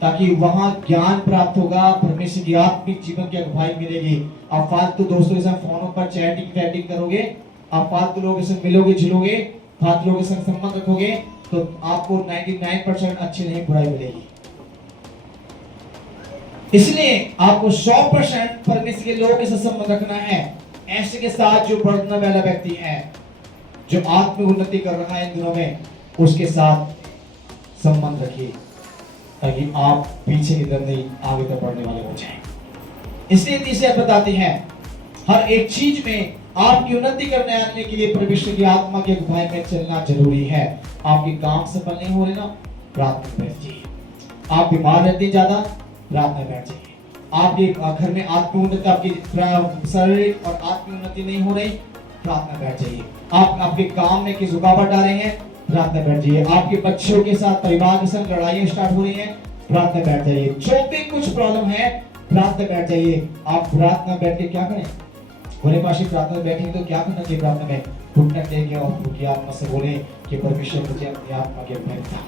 ताकि वहां ज्ञान प्राप्त होगा, परमेश्वर की आत्मिक जीवन की अगुवाई मिलेगी। आप फालतू दोस्तों के साथ फोनों पर चैटिंग करोगे, आप फालतू लोगों के साथ मिलोगे जुलोगे, फालतू लोगों के साथ संबंध रखोगे, तो आपको 99% अच्छी नहीं बुराई मिलेगी। इसलिए आपको 100% परमेश्वर के लोगों के साथ संबंध रखना है, ऐसे के साथ जो बढ़ने वाला व्यक्ति है, जो आत्मिक उन्नति कर रहा है इन दिनों में, उसके साथ संबंध रखिए, ताकि आप पीछे की तरफ नहीं आगे तक बढ़ने वाले हो जाएं। इसलिए तीसरे बताते हैं, हर एक चीज में आपकी उन्नति करने आने के लिए परमेश्वर की आत्मा के अगुवाई में चलना जरूरी है। आपके काम सफल नहीं हो रहे ना, प्रार्थना में बैठ जाइए। आप बीमार रहते ज्यादा, प्रार्थना में बैठ जाइए। आपके घर में आत्मिक उन्नति, आपकी शारीरिक और आत्मिक उन्नति नहीं हो रही, प्रार्थना बैठ जाइए। आप आपके काम में किस रुकावट आ रहे हैं, प्रार्थना बैठ जाइए। आपके बच्चों के साथ, परिवार के साथ लड़ाइयां स्टार्ट हो रही हैं, प्रार्थना बैठ जाइए। जो भी कुछ प्रॉब्लम है, प्रार्थना बैठ जाइए। आप प्रार्थना बैठ के क्या करें, बोले पाशी प्रार्थना बैठेंगे तो क्या करना चाहिए, प्रार्थना में घुटना टेके और उनकी आत्मा से बोले कि परमेश्वर मुझे अपनी आत्मा के भय बता,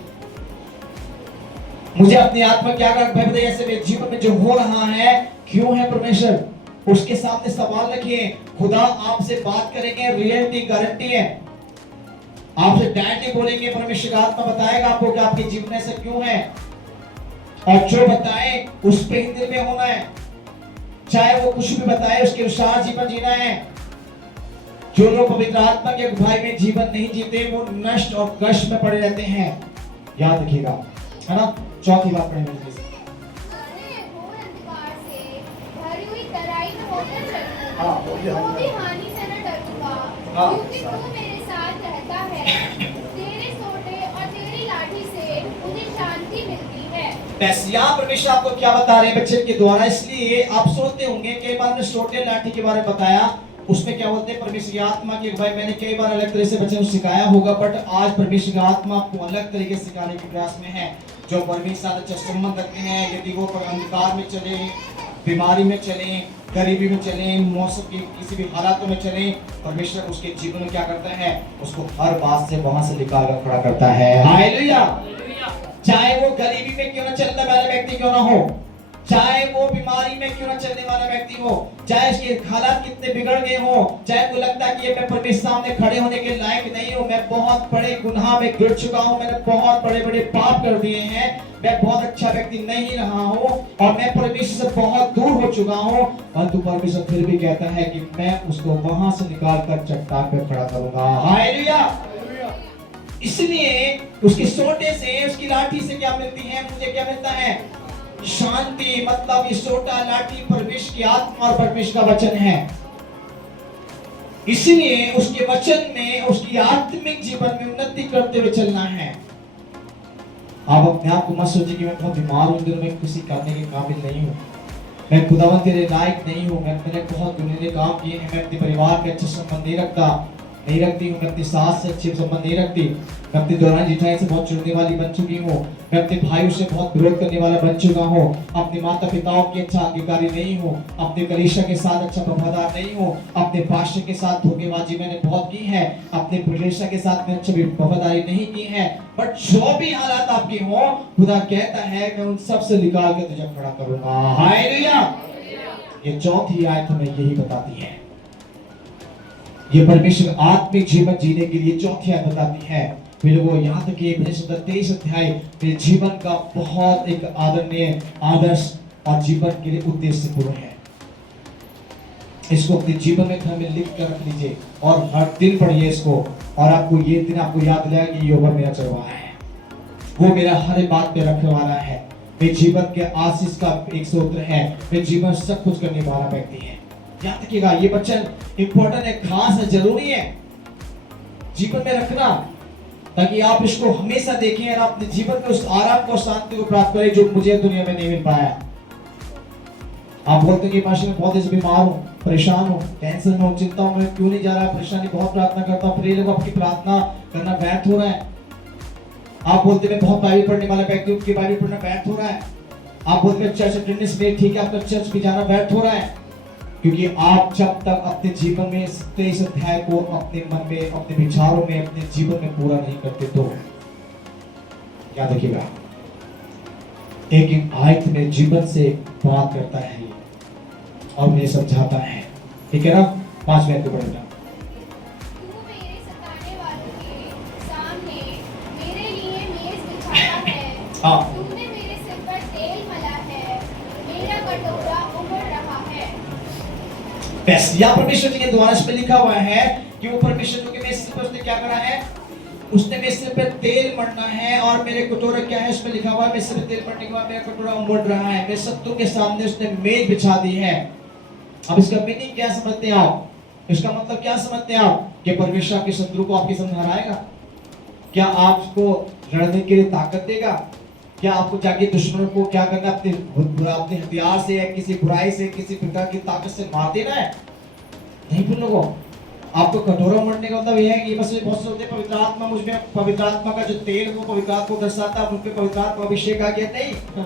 मुझे अपनी आत्मा क्या कर भय बता, ऐसे मेरे जीवन में जो हो रहा है क्यों है परमेश्वर, उसके सामने सवाल रखिए। खुदा आपसे बात करेंगे, रियलिटी गारंटी है, आपसे डायरेक्टली बोलेंगे, परमेश्वर का आत्मा बताएगा आपको कि आपके जीवन में ऐसा क्यों है, और जो बताए उस पे ही दिल में होना है, चाहे वो कुछ भी बताए उसके अनुसार जीवन जीना है। जो लोग पवित्र आत्मा के अगुवाई में जीवन नहीं जीते, वो नष्ट और कष्ट में पड़े रहते हैं, याद रखिएगा, है ना। चौथी बात पढ़ेंगे, भी हानि से न डरूंगा, क्योंकि तू मेरे साथ रहता है, तेरे सोटे और तेरी लाठी से मुझे शांति मिलती है। बस यहाँ परमेश्वर आपको क्या बता रहे हैं बच्चे के द्वारा। इसलिए आप सोचते होंगे, कई बार मैंने सोटे लाठी के बारे में बताया, उसमें क्या बोलते हैं, परमेश्वर की आत्मा के भाई मैंने कई बार अलग तरह से बच्चे को सिखाया होगा, बट आज परमेश्वर की आत्मा आपको अलग तरीके से सिखाने के प्रयास में है। जो परमेश्वर साथ अच्छा संबंध रखते हैं, यदि वो अंधकार में चले, बीमारी में चले, गरीबी में चले, मौसम की किसी भी हालातों में चले, परमेश्वर उसके जीवन में क्या करता है, उसको हर बात से वहां से निकाल कर खड़ा करता है। हालेलुया। चाहे वो गरीबी में क्यों ना चलने वाला व्यक्ति क्यों ना हो, चाहे वो बीमारी में क्यों ना चलने वाला व्यक्ति हो, चाहे उसके हालात कितने बिगड़ गए हो, चाहे को लगता है कि मैं परमेश्वर सामने खड़े होने के लायक नहीं हूं, मैं बहुत बड़े गुनाह में गिर चुका हूं, मैंने बहुत बड़े बड़े पाप कर दिए हैं, मैं बहुत अच्छा व्यक्ति नहीं रहा हूं और मैं परमेश्वर से बहुत दूर हो चुका हूं, परंतु परमेश्वर फिर भी कहता है कि मैं उसको वहां से निकाल कर चट्टान पर खड़ा करूंगा। हालेलुया। इसलिए उसके सोटे से, उसकी लाठी से क्या मिलती है, मुझे क्या मिलता है, शांति। मतलब ये सोटा लाठी परमेश्वर की आत्मा और परमेश्वर का वचन है। इसलिए उसके वचन में उसकी आत्मिक जीवन में उन्नति करते हुए चलना है। आप अपने आप को मत सोचिए कि मैं बहुत बीमार हूं, दिनों में किसी करने के काबिल नहीं हूं, मैं खुदावंद तेरे लायक नहीं हूं, मैंने बहुत गुनहगार काम किए हैं, मैं अपने परिवार के अच्छे संबंध नहीं रखती हूँ, मैं अपनी सास से अच्छे संबंध नहीं रखती, मैं अपनी दौरान जिठाई से बहुत चिढ़ने वाली बन चुकी हूँ, मैं अपने भाइयों से बहुत विरोध करने वाला बन चुका हूँ, अपने माता पिताओं की अच्छा आज्ञाकारी नहीं हूँ, अपने कलीसिया के साथ अच्छा वफादार नहीं हूँ, अपने पास्टर के साथ धोखेबाजी मैंने बहुत की है, अपने कलीसिया के साथ मैं अच्छी वफादारी नहीं की है। बट जो भी हालात आपकी हो, खुदा कहता है मैं उन सब से निकाल के तुझे खड़ा करूंगा। हालेलुया। ये चौथी आयत हमें यही बताती है, ये परमेश्वर आत्मिक जीवन जीने के लिए चौथी आयत बताती है। फिर लोगों यहाँ तक कि 23 अध्याय मेरे जीवन का बहुत एक आदरणीय आदर्श और जीवन के लिए उद्देश्यपूर्ण है। इसको अपने जीवन में घर में लिख कर रख लीजिए और हर दिन पढ़िए इसको, और आपको ये दिन आपको याद दिलाएगा कि यहोवा मेरा चरवाहा है, वो मेरा हर बात पे रखने वाला है, मेरे जीवन के आशीष का एक सूत्र है, मेरे जीवन सब कुछ करने वाला व्यक्ति है। याद रखिएगा, ये वचन इंपॉर्टेंट है, खास है, जरूरी है जीवन में रखना, ताकि आप इसको हमेशा देखें और अपने जीवन में उस आराम को, शांति को प्राप्त करें जो मुझे दुनिया में नहीं मिल पाया। आप बोलते हैं कि पास्टर मैं बहुत बीमार हूँ, परेशान हूँ, कैंसर में हूँ, चिंताओं में क्यों नहीं जा रहा, परेशानी, बहुत प्रार्थना करता हूँ, फिर आपकी प्रार्थना करना व्यर्थ हो रहा है। आप बोलते मैं बहुत बाइबल पढ़ने वाला व्यक्ति हूँ, बाइबल पढ़ना व्यर्थ हो रहा है। आप बोलते हैं चर्च अटेंडेंस में ठीक है, आपका चर्च भी जाना व्यर्थ हो रहा है, क्योंकि आप जब तक अपने जीवन में 23 अध्याय को अपने मन में, अपने विचारों में, अपने जीवन में पूरा नहीं करते तो याद रखिएगा, एक आयत में जीवन से बात करता है और उन्हें समझाता है। ठीक है ना, 5 मिनट को पढ़ेगा। तू मेरे सताने वालों के सामने मेरे लिए मेज बिछाता है, तूने मेरे सिर पर तेल मला है, मेरा कटोरा उमड़ रहा है। बस यहाँ परमेश्वर जी के द्वारा इसमें लिखा हुआ है कि वो परमेश्वर जो कि मेरे सिर पर उसने क्या करा है, उसने मेरे सिर पे तेल मरना है, और मेरे कटोरा क्या है, उसमें लिखा हुआ है मेरे सिर पे तेल मरने के बाद मेरा कटोरा उमड़ रहा है, मेरे शत्रु के सामने उसने मेज बिछा दी है। अब इसका मीनिंग क्या समझते हैं आप, इसका मतलब क्या समझते हैं आप, कि परमेश्वर आपके शत्रु को आपके सामने हराएगा? क्या आपको लड़ने के लिए ताकत देगा? क्या आपको जाके दुश्मनों को क्या करना, अपने हथियार से या किसी बुराई से, किसी प्रकार की ताकत से मार देना है? नहीं। फिर लोगों, आपको कटोरा मरने का मतलब यह है कि बस बहुत सोचते हैं पवित्र आत्मा मुझ में, पवित्र आत्मा का जो तेल वो पवित्र आत्मा को दर्शाता है, मुझ पे पवित्र आत्मा अभिषेक आ गया। नहीं,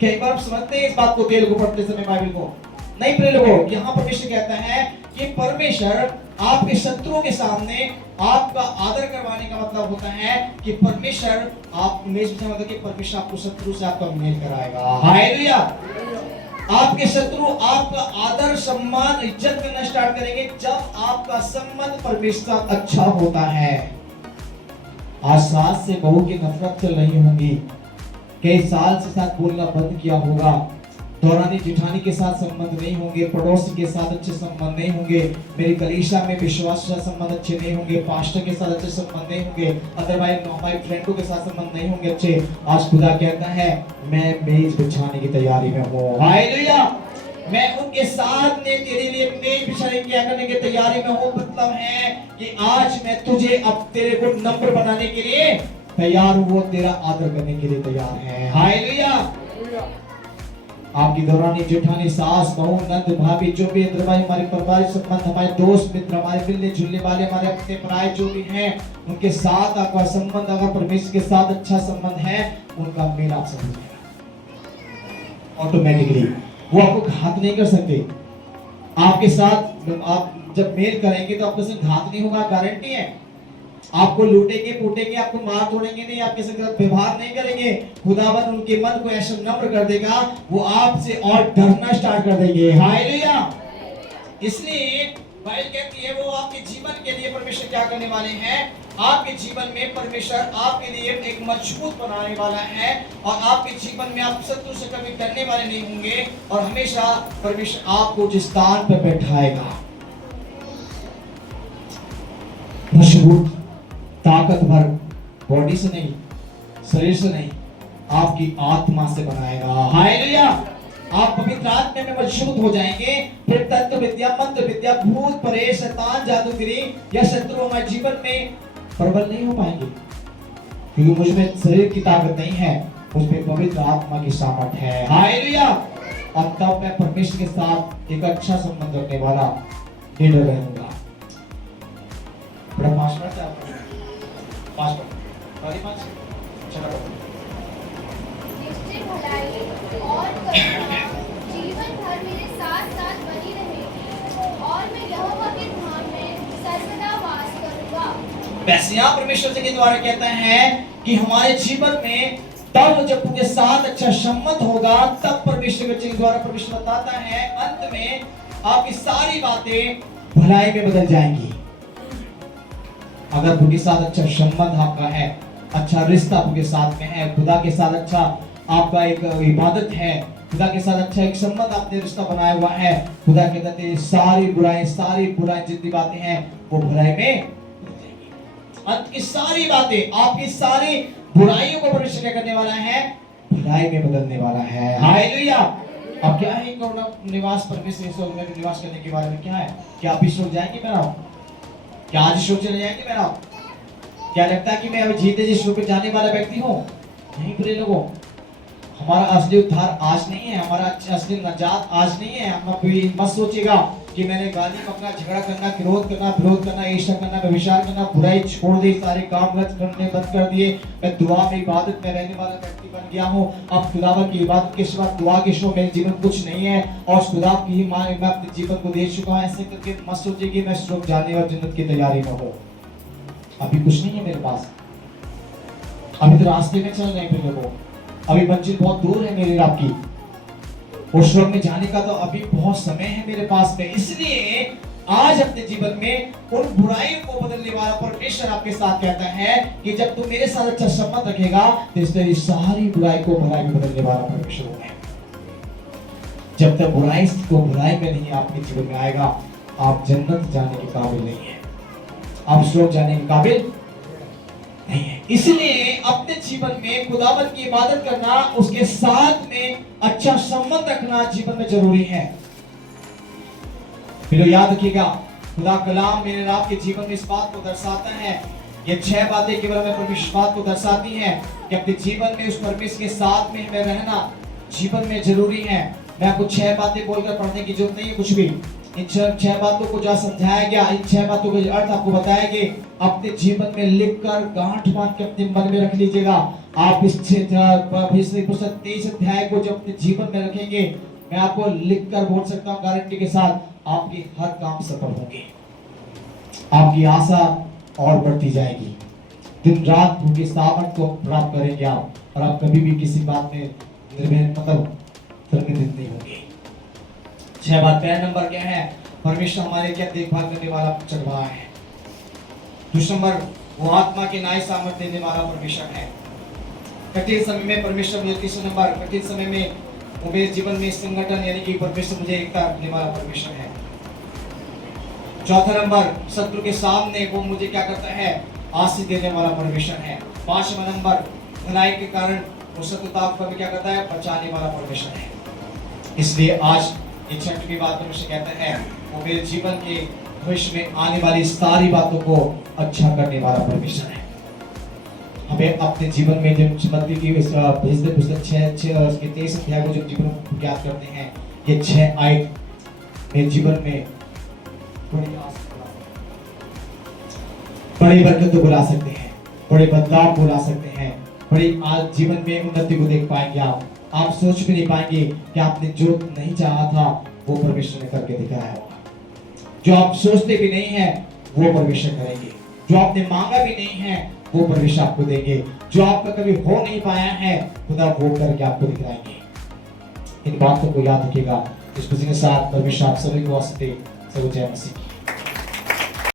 कई बार समझते हैं इस बात को, तेल को पढ़ते समय बाइबल को। नहीं प्रिय लोगों, यहाँ परमेश्वर कहता है कि परमेश्वर आपके शत्रुओं के सामने आपका आदर करवाने का मतलब होता है कि परमेश्वर आप मेज बिछाने मतलब कि परमेश्वर आपको शत्रु से आपका मेल कराएगा। हालेलुया। आपके शत्रु आपका आदर, सम्मान, इज्जत करना स्टार्ट करेंगे जब आपका संबंध परमेश्वर अच्छा होता है। आज सास से बहू की नफरत चल रही होंगी, कई साल से साथ बोलना बंद किया होगा, दौरानी जिठानी के साथ संबंध नहीं होंगे, पड़ोसी के साथ अच्छे संबंध नहीं होंगे, मेरी कलीसिया में विश्वास के साथ संबंध अच्छे नहीं होंगे, पास्टर के साथ अच्छे संबंध नहीं होंगे, अदरवाइज हमारे फ्रेंडों के साथ संबंध नहीं होंगे अच्छे। आज खुदा कहता है मैं मेज बिछाने की तैयारी में हूँ। हालेलुया। मैं उनके साथ ने तेरे लिए मेज बिछाने क्या करने की तैयारी में हूँ, मतलब है कि आज मैं तुझे अब तेरे को नंबर बनाने के लिए तैयार हूँ, वो तेरा आदर करने के लिए तैयार है। हालेलुया। आपकी दौरानी जेठानी, सास, बहू, नंद, भाभी, जो भी हमारे पारिवारिक संबंध, हमारे दोस्त मित्र, हमारे मिलने जुलने वाले, हमारे अपने पराये जो भी हैं, उनके साथ आपका संबंध अगर परमेश्वर के साथ अच्छा संबंध है, उनका मेल आपसे हो जाएगा ऑटोमेटिकली। वो आपको घात नहीं कर सकते। आपके साथ आप जब मेल करेंगे तो आपके साथ घात नहीं होगा, गारंटी है। आपको लूटेंगे फूटेंगे, आपको मार तोड़ेंगे नहीं, आपके साथ गलत व्यवहार नहीं करेंगे। खुदावन उनके मन को ऐसा नम्र कर देगा, वो आपसे और डरना स्टार्ट कर देंगे। हालेलुया। इसलिए बाइबल कहती है वो आपके जीवन के लिए परमेश्वर क्या करने वाले हैं, आपके जीवन में परमेश्वर आपके लिए एक मजबूत बनाने वाला है, और आपके जीवन में आप शत्रु से कभी डरने वाले नहीं होंगे, और हमेशा परमेश्वर आपको जिस स्थान पर बैठाएगा मजबूत ताकतवर बॉडी से नहीं, शरीर से नहीं, आपकी आत्मा से बनाएगा। हालेलुया। आप पवित्र आत्मा में मजबूत हो जाएंगे, फिर तंत्र विद्या, मंत्र विद्या, भूत प्रेत, शैतान, जादूगिरी या शत्रु हमारे जीवन में प्रबल नहीं हो पाएंगे, क्योंकि मुझ में शरीर की ताकत नहीं है, उसमें पवित्र आत्मा की सामर्थ है। हालेलुया। और तब मैं परमेश्वर के साथ एक अच्छा संबंध रखने वाला लीडर रहूंगा। बड़ा 5 मिनट है आपका, 5 मिनट वाली 5 चलो। निश्चय भलाई और करुणा जीवन भर मेरे साथ साथ बनी रहेगी, और मैं यहोवा के धाम में सर्वदा वास करूंगा। वैसे यहाँ परमेश्वर के द्वारा कहता है कि हमारे जीवन में तब जब उनके साथ अच्छा संबंध होगा, तब परमेश्वर के द्वारा परमेश्वर बताता है अंत में आपकी सारी बातें भलाई में बदल जाएंगी। अगर उनके साथ अच्छा संबंध आपका है, अच्छा रिश्ता आपके साथ में है, खुदा के साथ अच्छा आपका एक इबादत है, खुदा के साथ अच्छा एक संबंध आपने रिश्ता बनाया हुआ है, खुदा के कहते सारी बुराई जितनी बातें हैं वो भलाई में अंत की सारी बातें, आपकी सारी बुराइयों को परमेश्वर क्या करने वाला है, भलाई में बदलने वाला है। हालेलुया। अब क्या है कोरोना निवास परमेश्वर यीशु में निवास करने के बारे में क्या है? क्या आप इस लोग जाएंगे मेरा? क्या आज इस लोग चले जाएंगे मेरा? क्या लगता है कि मैं अभी जीते जी शुरू पे जाने वाला व्यक्ति हूँ? नहीं प्रिय लोगों, हमारा असली उद्धार आज नहीं है, हमारा असली नजात आज नहीं है। हम अभी मत सोचिएगा कि मैंने गाली पकड़ा, झगड़ा करना, विरोध करना, ईर्ष्या करना, व्यभिचार करना, बुराई छोड़ दी, सारे काम करने बंद कर दिए, मैं दुआ में इबादत में रहने वाला व्यक्ति बन गया हूँ। अब खुदावन की इबादत के सिवा, दुआ के सिवा मेरे जीवन कुछ नहीं है, और खुदा की ही मान मैं अपने जीवन को दे चुका हूँ। ऐसे करके मत सोचिए कि मैं शुरू जाने और जन्नत की तैयारी में हूँ। अभी कुछ नहीं है मेरे पास, अभी तो रास्ते में चल रहे हैं लोगों, अभी मंजिल बहुत दूर है मेरे आपकी, उस वक्त में जाने का तो अभी बहुत समय है मेरे पास में। इसलिए आज अपने जीवन में उन बुराइयों को बदलने वाला परमेश्वर आपके साथ कहता है कि जब तू मेरे साथ अच्छा संबंध रखेगा तो इस तेरी सारी बुराई को भलाई में बदलने वाला परमेश्वर है। जब तक बुराई को भलाई में नहीं आपके जीवन में आएगा, आप जन्नत जाने के काबिल नहीं है, आप स्वर्ग जाने के काबिल नहीं है। इसलिए अपने जीवन में खुदावन की इबादत करना, उसके साथ में अच्छा संबंध रखना जीवन में जरूरी है। फिर याद रखिएगा, खुदा कलाम मेरे आपके जीवन में इस बात को दर्शाता है। ये 6 बातें केवल हमें परमेश्वर बात को दर्शाती हैं कि अपने जीवन में उस परमेश्वर के साथ में हमें रहना जीवन में जरूरी है। मैं आपको 6 बातें बोलकर पढ़ने की जरूरत नहीं है कुछ भी। इन 6 बातों को जो समझाया गया, इन 6 बातों के अर्थ आपको बताए गए, अपने जीवन में लिखकर गांठ बांध के अपने मन में रख लीजिएगा। आप इस 23 अध्याय को जब अपने जीवन में रखेंगे, मैं आपको लिखकर बोल सकता हूँ गारंटी के साथ, आपकी हर काम सफल होंगे, आपकी आशा और बढ़ती जाएगी, दिन रात उनकी सामर्थ को प्राप्त करेंगे आप, और आप कभी भी किसी बात में निर्भय नहीं होंगे। 6 बात। पहला नंबर क्या है? परमेश्वर हमारे क्या देखभाल करने वाला चल रहा है। दूसरा नंबर, वो आत्मा के न्याय सामर्थ्य देने वाला परमेश्वर है। कठिन समय में परमेश्वर मुझे, तीसरा नंबर, कठिन समय में वो मेरे जीवन में संगठन यानी कि परमेश्वर मुझे एकता रखने वाला परमेश्वर है। चौथा नंबर, शत्रु के सामने वो मुझे क्या करता है? आशीष देने वाला परमेश्वर है। 5वां नंबर, भलाई के कारण वो शत्रुता को क्या करता है? बचाने वाला परमेश्वर है। इसलिए आज ये 6वीं बात परमेश्वर कहता है, वो मेरे जीवन के भविष्य में आने वाली सारी बातों को अच्छा करने वाला परमेश्वर है। हमें अपने जीवन में जब मत्ती की पुस्तक 23 अध्याय को जब जीवन को ज्ञात करते हैं, ये 6 आयत मेरे जीवन में बड़ी बरकत को बुला सकते हैं, बड़े बदलाव को बुला सकते हैं, बड़ी आज जीवन में उन्नति को देख पाएंगे। आप सोच भी नहीं पाएंगे कि आपने जो नहीं चाहा था वो परमेश्वर ने करके दिखाया होगा। जो आप सोचते भी नहीं है वो परमेश्वर करेंगे। जो आपने मांगा भी नहीं है वो परमेश्वर आपको देंगे। जो आपका कभी हो नहीं पाया है खुदा वो करके आपको दिखलाएंगे। इन बातों को याद रखिएगा। इस खुशी के साथ परमेश्वर आप सभी को वास्ते सब जय मसीह।